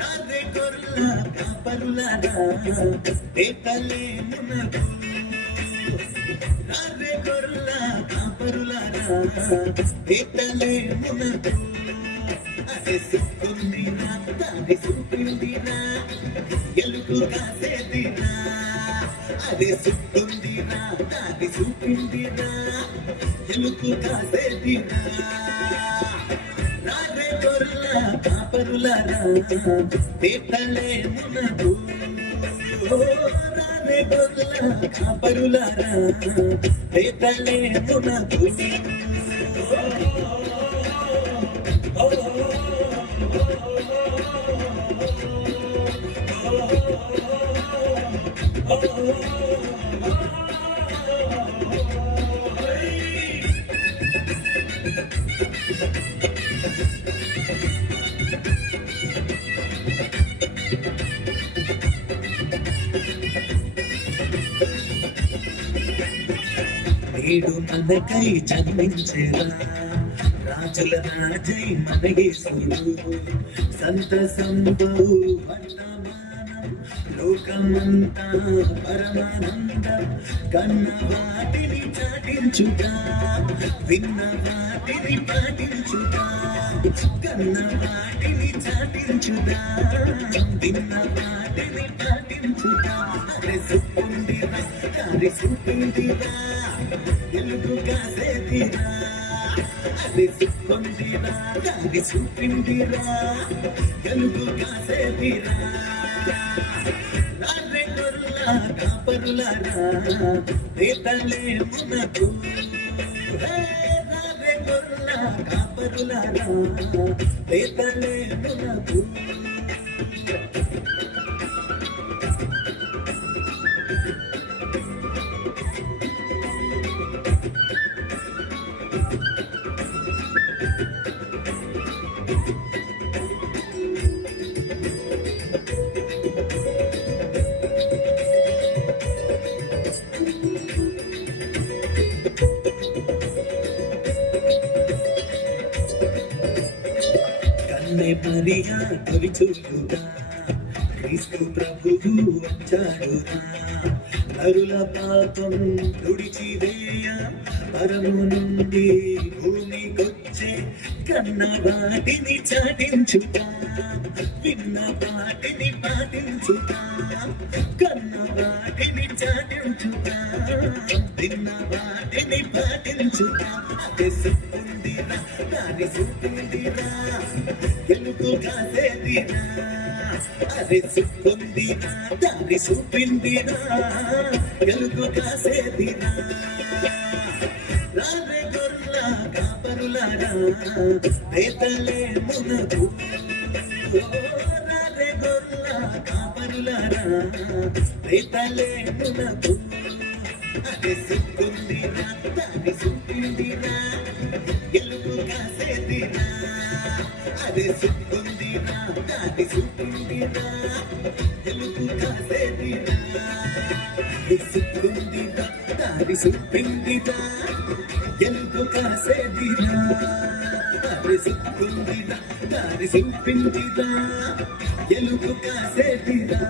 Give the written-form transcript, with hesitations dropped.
రారే గొర్ల కాపరులారా ఏతలేమునకు రారే గొర్ల కాపరులారా ఏతలేమునకు అదే సుకుందిరా దాని సుకుందిరా ఎలుగు కాసేదిరా అదే సుకుందిరా దాని సుకుందిరా ఎలుగు కాసేదిరా రారే గొర్ల కాపరులారా ఏతలేమునకు రారే గొర్ల కాపరులారా ఏతలేమునకు నేడు మనకై జన్మించేరా రాజుల రాజై మన యేసుడు సంతసంతో వర్తమానం లోకమంతా పరమానందం కన్న వాటిని చాటించుగా విన్న వాటిని పాటించుగా కన్న వాటిని చాటించుగా విన్న వాటిని పాటించుగా అరే సుకుందిరా కారి సుకుందిరా ఎలుగు కాసేదిరా అరే సుకుందిరా కారి సుకుందిరా ఎలుగు కాసేదిరా రారే గొర్ల కాపరులారా ఏతలేమునకు రారే గొర్ల కాపరులారా ఏతలేమునకు మరియా తొలిచూలుగా క్రీస్తు ప్రభువు వచ్చాడురా నరుల పాపం తుడిచివేయ పరము నుండి భూమికొచ్చే కన్న వాటిని చాటించుతా విన్న వాటిని పాటించుతా కన్న వాటిని చాటించుతా విన్న వాటిని పాటించుతా అదే సుకుందిరా దాని సుకుందిరా ఎలుగు కాసేదిరా అరే సుకుందిరా దాని సుపిందిరా ఎలుగు కాసేదిరా రారే గొర్ల కాపరులారా ఏతలేమునకు రారే గొర్ల కాపరులారా ఏతలేమునకు అరే సుకుందిరా దాని సుపిందిరా ఎలుగు కాసేదిరా అరే సుకుందిరా దాని సుకుందిరా ఎలుగు కాసేదిరా సుకుందిరా దాని సుపిందిరా ఎలుగు కాసేదిరా అరే సుకుందిరా దాని సుపిందిరా ఎలుగు కాసేదిరా